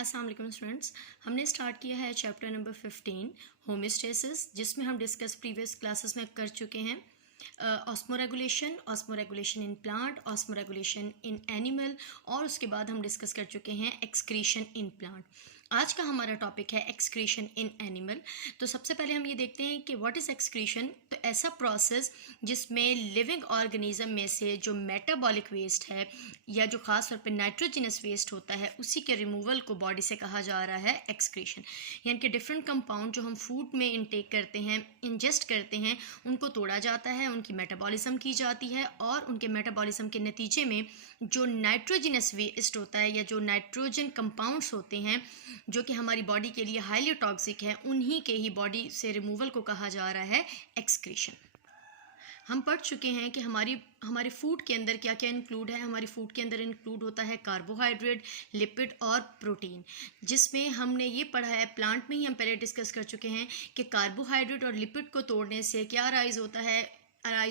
अस्सलाम वालेकुम स्टूडेंट्स। हमने स्टार्ट किया है चैप्टर नंबर 15 होमियोस्टेसिस, जिसमें हम डिस्कस प्रीवियस क्लासेस में कर चुके हैं osmoregulation in plant, osmoregulation in animal, और उसके बाद हम डिस्कस कर चुके हैं एक्सक्रीशन इन प्लांट। आज का हमारा टॉपिक है एक्सक्रीशन इन एनिमल। तो सबसे पहले हम ये देखते हैं कि व्हाट इज़ एक्सक्रीशन। तो ऐसा प्रोसेस जिसमें लिविंग ऑर्गेनिज्म में से जो मेटाबॉलिक वेस्ट है या जो ख़ास तौर पे नाइट्रोजनस वेस्ट होता है, उसी के रिमूवल को बॉडी से कहा जा रहा है एक्सक्रीशन। यानी कि डिफरेंट कंपाउंड जो हम फूड में इनटेक करते हैं, इंजेस्ट करते हैं, उनको तोड़ा जाता है, उनकी मेटाबॉलिज्म की जाती है, और उनके मेटाबॉलिज्म के नतीजे में जो नाइट्रोजनस वेस्ट होता है या जो नाइट्रोजन कंपाउंड्स होते हैं जो कि हमारी बॉडी के लिए हाईली टॉक्सिक है, उन्हीं के ही बॉडी से रिमूवल को कहा जा रहा है एक्सक्रीशन। हम पढ़ चुके हैं कि हमारे फूड के अंदर क्या क्या इंक्लूड है। हमारे फूड के अंदर इंक्लूड होता है कार्बोहाइड्रेट, लिपिड और प्रोटीन, जिसमें हमने ये पढ़ा है, प्लांट में ही हम पहले डिस्कस कर चुके हैं कि कार्बोहाइड्रेट और लिपिड को तोड़ने से क्या अराइज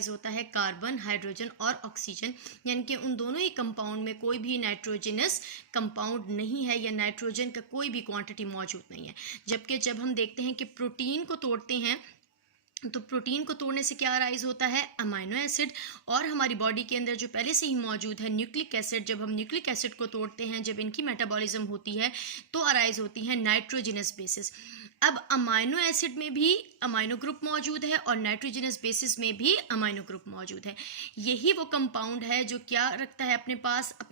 होता है कार्बन, हाइड्रोजन और ऑक्सीजन। यानी कि उन दोनों ही कंपाउंड में कोई भी नाइट्रोजनस कंपाउंड नहीं है या नाइट्रोजन का कोई भी क्वांटिटी मौजूद नहीं है। जबकि जब हम देखते हैं कि प्रोटीन को तोड़ते हैं, तो प्रोटीन को तोड़ने से क्या अराइज होता है अमाइनो एसिड, और हमारी बॉडी के अंदर जो पहले से ही मौजूद है न्यूक्लिक एसिड। जब हम न्यूक्लिक एसिड को तोड़ते हैं, जब इनकी मेटाबॉलिज्म होती है, तो अराइज होती है नाइट्रोजनस बेसिस। अब अमाइनो एसिड में भी अमाइनो ग्रुप मौजूद है और नाइट्रोजनस बेसिस में भी अमाइनो ग्रुप मौजूद है। यही वो कंपाउंड है जो क्या रखता है अपने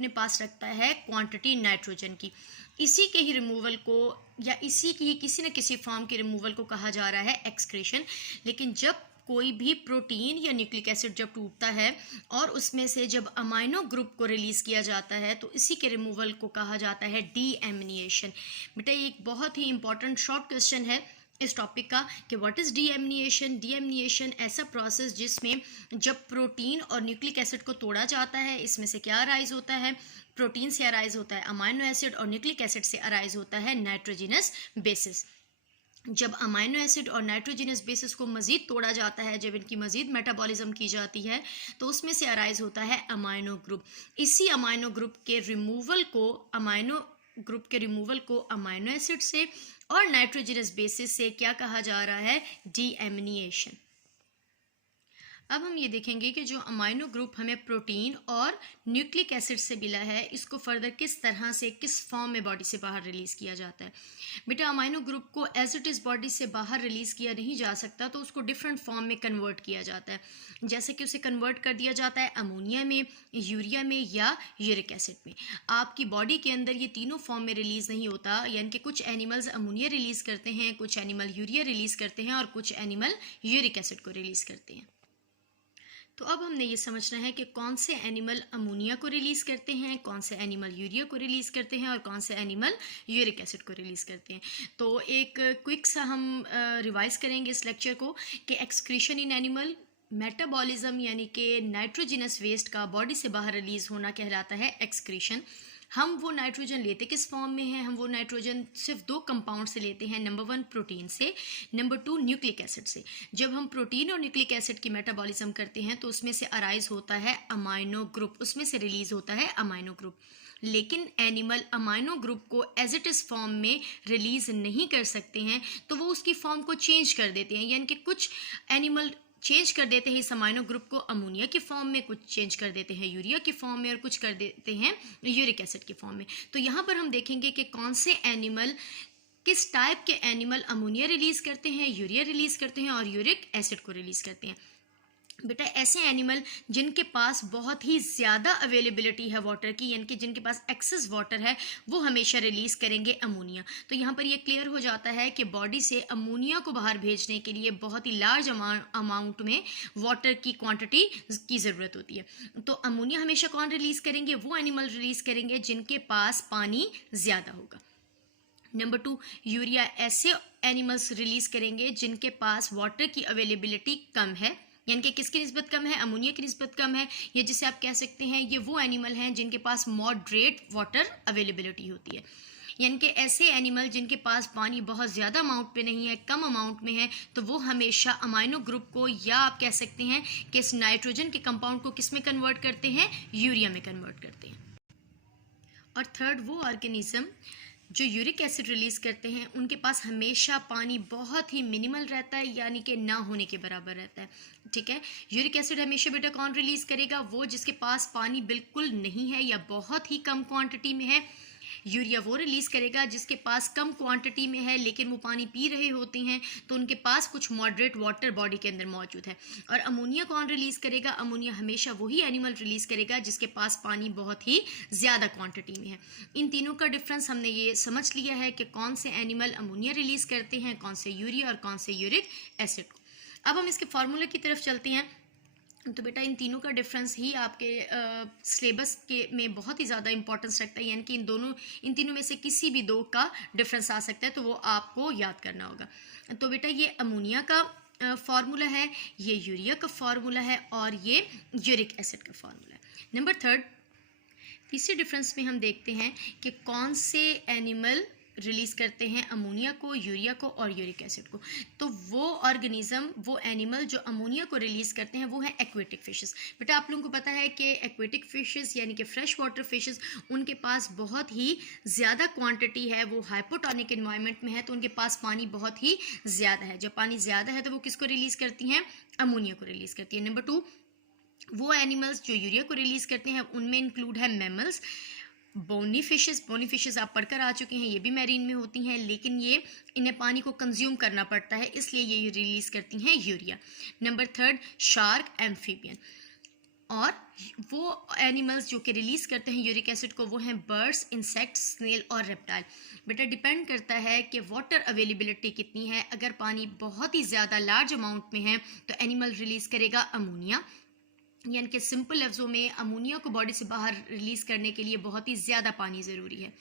पास रखता है क्वांटिटी नाइट्रोजन की। इसी के ही रिमूवल को या इसी की किसी न किसी फॉर्म के रिमूवल को कहा जा रहा है एक्सक्रीशन। लेकिन जब कोई भी प्रोटीन या न्यूक्लिक एसिड जब टूटता है और उसमें से जब अमाइनो ग्रुप को रिलीज किया जाता है, तो इसी के रिमूवल को कहा जाता है डीएमिनेशन। बेटा ये एक बहुत ही इंपॉर्टेंट शॉर्ट क्वेश्चन है इस टॉपिक का कि व्हाट इज़ डीएमिनेशन। डीएमिनेशन ऐसा प्रोसेस जिसमें जब प्रोटीन और न्यूक्लिक एसिड को तोड़ा जाता है, इसमें से क्या अराइज होता है, प्रोटीन से अराइज होता है अमाइनो एसिड, और न्यूक्लिक एसिड से अराइज होता है नाइट्रोजनस बेसिस। जब अमाइनो एसिड और नाइट्रोजनस बेसिस को मज़ीद तोड़ा जाता है, जब इनकी मज़ीद मेटाबॉलिज्म की जाती है, तो उसमें से अराइज होता है अमाइनो ग्रुप। इसी अमाइनो ग्रुप के रिमूवल को अमाइनो एसिड से और नाइट्रोजनस बेसिस से क्या कहा जा रहा है, डीएमिनेशन। अब हम ये देखेंगे कि जो अमाइनो ग्रुप हमें प्रोटीन और न्यूक्लिक एसिड से मिला है, इसको फर्दर किस तरह से, किस फॉर्म में बॉडी से बाहर रिलीज़ किया जाता है। बेटा अमाइनो ग्रुप को एज इट इज़ बॉडी से बाहर रिलीज़ किया नहीं जा सकता, तो उसको डिफरेंट फॉर्म में कन्वर्ट किया जाता है। जैसे कि उसे कन्वर्ट कर दिया जाता है अमोनिया में, यूरिया में या यूरिक एसिड में। आपकी बॉडी के अंदर ये तीनों फॉर्म में रिलीज़ नहीं होता, यानी कि कुछ एनिमल्स अमोनिया रिलीज़ करते हैं, कुछ एनिमल यूरिया रिलीज़ करते हैं, और कुछ एनिमल यूरिक एसिड को रिलीज़ करते हैं। तो अब हमने ये समझना है कि कौन से एनिमल अमोनिया को रिलीज़ करते हैं, कौन से एनिमल यूरिया को रिलीज़ करते हैं, और कौन से एनिमल यूरिक एसिड को रिलीज़ करते हैं। तो एक क्विक सा हम रिवाइज करेंगे इस लेक्चर को कि एक्सक्रीशन इन एनिमल, मेटाबॉलिज्म यानी कि नाइट्रोजनस वेस्ट का बॉडी से बाहर रिलीज़ होना कहलाता है एक्सक्रीशन। हम वो नाइट्रोजन लेते किस फॉर्म में हैं, हम वो नाइट्रोजन सिर्फ दो कंपाउंड से लेते हैं, नंबर 1 प्रोटीन से, नंबर 2 न्यूक्लिक एसिड से। जब हम प्रोटीन और न्यूक्लिक एसिड की मेटाबॉलिज्म करते हैं, तो उसमें से अराइज होता है अमाइनो ग्रुप, उसमें से रिलीज होता है अमाइनो ग्रुप। लेकिन एनिमल अमाइनो ग्रुप को एज इट इज़ फॉर्म में रिलीज नहीं कर सकते हैं, तो वो उसकी फॉर्म को चेंज कर देते हैं। यानी कि कुछ एनिमल चेंज कर देते हैं इस अमाइनो ग्रुप को अमोनिया की फॉर्म में, कुछ चेंज कर देते हैं यूरिया की फॉर्म में, और कुछ कर देते हैं यूरिक एसिड की फॉर्म में। तो यहाँ पर हम देखेंगे कि कौन से एनिमल, किस टाइप के एनिमल अमोनिया रिलीज़ करते हैं, यूरिया रिलीज़ करते हैं और यूरिक एसिड को रिलीज़ करते हैं। बेटा ऐसे एनिमल जिनके पास बहुत ही ज़्यादा अवेलेबिलिटी है वाटर की, यानी कि जिनके पास एक्सेस वाटर है, वो हमेशा रिलीज़ करेंगे अमोनिया। तो यहाँ पर ये क्लियर हो जाता है कि बॉडी से अमोनिया को बाहर भेजने के लिए बहुत ही लार्ज अमाउंट में वाटर की क्वांटिटी की ज़रूरत होती है। तो अमोनिया हमेशा कौन रिलीज़ करेंगे, वो एनिमल रिलीज़ करेंगे जिनके पास पानी ज़्यादा होगा। नंबर 2 यूरिया ऐसे एनिमल्स रिलीज़ करेंगे जिनके पास वाटर की अवेलेबिलिटी कम है, यानी कि किसकी निस्बत कम है, अमोनिया की निस्बत कम है, या जिसे आप कह सकते हैं ये वो एनिमल हैं जिनके पास मॉडरेट वाटर अवेलेबिलिटी होती है। यानी कि ऐसे एनिमल जिनके पास पानी बहुत ज़्यादा अमाउंट पे नहीं है, कम अमाउंट में है, तो वो हमेशा अमाइनो ग्रुप को, या आप कह सकते हैं कि इस नाइट्रोजन के कंपाउंड को किस में कन्वर्ट करते हैं, यूरिया में कन्वर्ट करते हैं। और थर्ड वो ऑर्गेनिज्म जो यूरिक एसिड रिलीज़ करते हैं उनके पास हमेशा पानी बहुत ही मिनिमल रहता है, यानी कि ना होने के बराबर रहता है। ठीक है, यूरिक एसिड हमेशा बेटा कौन रिलीज़ करेगा? वो जिसके पास पानी बिल्कुल नहीं है या बहुत ही कम क्वांटिटी में है। यूरिया वो रिलीज़ करेगा जिसके पास कम क्वांटिटी में है लेकिन वो पानी पी रहे होते हैं, तो उनके पास कुछ मॉडरेट वाटर बॉडी के अंदर मौजूद है। और अमोनिया कौन रिलीज़ करेगा? अमोनिया हमेशा वही एनिमल रिलीज़ करेगा जिसके पास पानी बहुत ही ज़्यादा क्वांटिटी में है। इन तीनों का डिफरेंस हमने ये समझ लिया है कि कौन से एनिमल अमोनिया रिलीज़ करते हैं, कौन से यूरिया और कौन से यूरिक एसिड को। अब हम इसके फार्मूले की तरफ चलते हैं। तो बेटा इन तीनों का डिफरेंस ही आपके सिलेबस के में बहुत ही ज़्यादा इंपॉर्टेंस रखता है, यानी कि इन तीनों में से किसी भी दो का डिफरेंस आ सकता है, तो वो आपको याद करना होगा। तो बेटा ये अमोनिया का फार्मूला है, ये यूरिया का फार्मूला है और ये यूरिक एसिड का फार्मूला है। नंबर थर्ड, तीसरे डिफरेंस में हम देखते हैं कि कौन से एनिमल रिलीज़ करते हैं अमोनिया को, यूरिया को और यूरिक एसिड को। तो वो ऑर्गेनिज्म, वो एनिमल जो अमोनिया को रिलीज़ करते हैं वो है एक्वेटिक फिशेस। बेटा आप लोगों को पता है कि एक्वेटिक फिशेस यानी कि फ्रेश वाटर फिशेस, उनके पास बहुत ही ज़्यादा क्वांटिटी है, वो हाइपोटोनिक इन्वायरमेंट में है, तो उनके पास पानी बहुत ही ज़्यादा है। जब पानी ज़्यादा है तो वो किसको रिलीज़ करती हैं? अमोनिया को रिलीज़ करती है। नंबर टू, वो एनिमल्स जो यूरिया को रिलीज़ करते हैं उनमें इंक्लूड है मैमल्स, बोनी फिशेस आप पढ़कर आ चुके हैं, ये भी मैरीन में होती हैं, लेकिन ये इन्हें पानी को कंज्यूम करना पड़ता है, इसलिए ये रिलीज़ करती हैं urea. Number third, shark, amphibian. और वो एनिमल्स जो कि रिलीज़ करते हैं यूरिक एसिड को वो हैं बर्ड्स, इंसेक्ट्स, स्नेल और रेप्टाइल। बेटा डिपेंड करता है कि वाटर अवेलेबिलिटी कितनी है। अगर पानी बहुत ही ज़्यादा लार्ज अमाउंट में है तो एनिमल रिलीज़ करेगा अमोनिया, यानी कि सिंपल लफ्ज़ों में अमोनिया को बॉडी से बाहर रिलीज़ करने के लिए बहुत ही ज़्यादा पानी ज़रूरी है।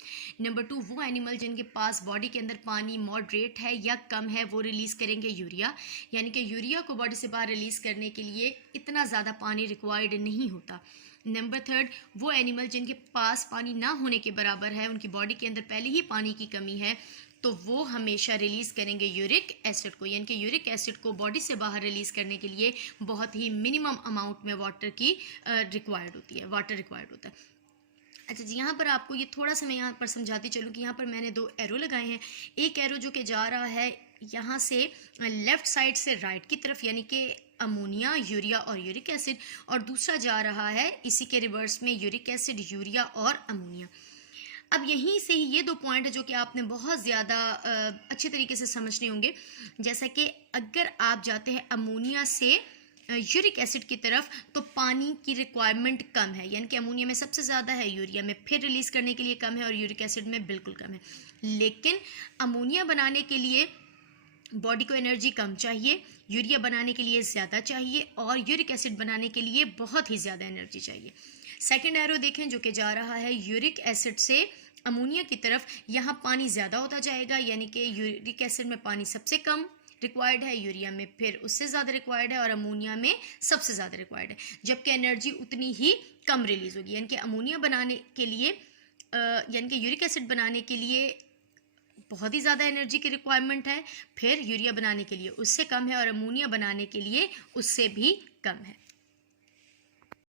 नंबर टू, वो एनिमल जिनके पास बॉडी के अंदर पानी मॉडरेट है या कम है वो रिलीज़ करेंगे यूरिया, यानी कि यूरिया को बॉडी से बाहर रिलीज़ करने के लिए इतना ज़्यादा पानी रिक्वायर्ड नहीं होता। नंबर थर्ड, वो एनिमल जिनके पास पानी ना होने के बराबर है, उनकी बॉडी के अंदर पहले ही पानी की कमी है, तो वो हमेशा रिलीज़ करेंगे यूरिक एसिड को, यानी कि यूरिक एसिड को बॉडी से बाहर रिलीज़ करने के लिए बहुत ही मिनिमम अमाउंट में वाटर रिक्वायर्ड होती है, वाटर रिक्वायर्ड होता है। अच्छा जी, यहाँ पर आपको ये थोड़ा सा मैं यहाँ पर समझाती चलूँ कि यहाँ पर मैंने दो एरो लगाए हैं। एक एरो जो कि जा रहा है यहाँ से लेफ़्ट साइड से राइट की तरफ, यानी कि अमोनिया, यूरिया और यूरिक एसिड, और दूसरा जा रहा है इसी के रिवर्स में यूरिक एसिड, यूरिया और अमोनिया। अब यहीं से ही ये दो पॉइंट है जो कि आपने बहुत ज़्यादा अच्छे तरीके से समझने होंगे। जैसा कि अगर आप जाते हैं अमोनिया से यूरिक एसिड की तरफ तो पानी की रिक्वायरमेंट कम है, यानी कि अमोनिया में सबसे ज़्यादा है, यूरिया में फिर रिलीज़ करने के लिए कम है और यूरिक एसिड में बिल्कुल कम है। लेकिन अमोनिया बनाने के लिए बॉडी को एनर्जी कम चाहिए, यूरिया बनाने के लिए ज़्यादा चाहिए और यूरिक एसिड बनाने के लिए बहुत ही ज़्यादा एनर्जी चाहिए। सेकंड एरो देखें जो कि जा रहा है यूरिक एसिड से अमोनिया की तरफ, यहाँ पानी ज़्यादा होता जाएगा, यानी कि यूरिक एसिड में पानी सबसे कम रिक्वायर्ड है, यूरिया में फिर उससे ज़्यादा रिक्वायर्ड है और अमोनिया में सबसे ज़्यादा रिक्वायर्ड है, जबकि एनर्जी उतनी ही कम रिलीज़ होगी। यानी कि अमोनिया बनाने के लिए यानी कि यूरिक एसिड बनाने के लिए बहुत ही ज़्यादा एनर्जी की रिक्वायरमेंट है, फिर यूरिया बनाने के लिए उससे कम है और अमोनिया बनाने के लिए उससे भी कम है।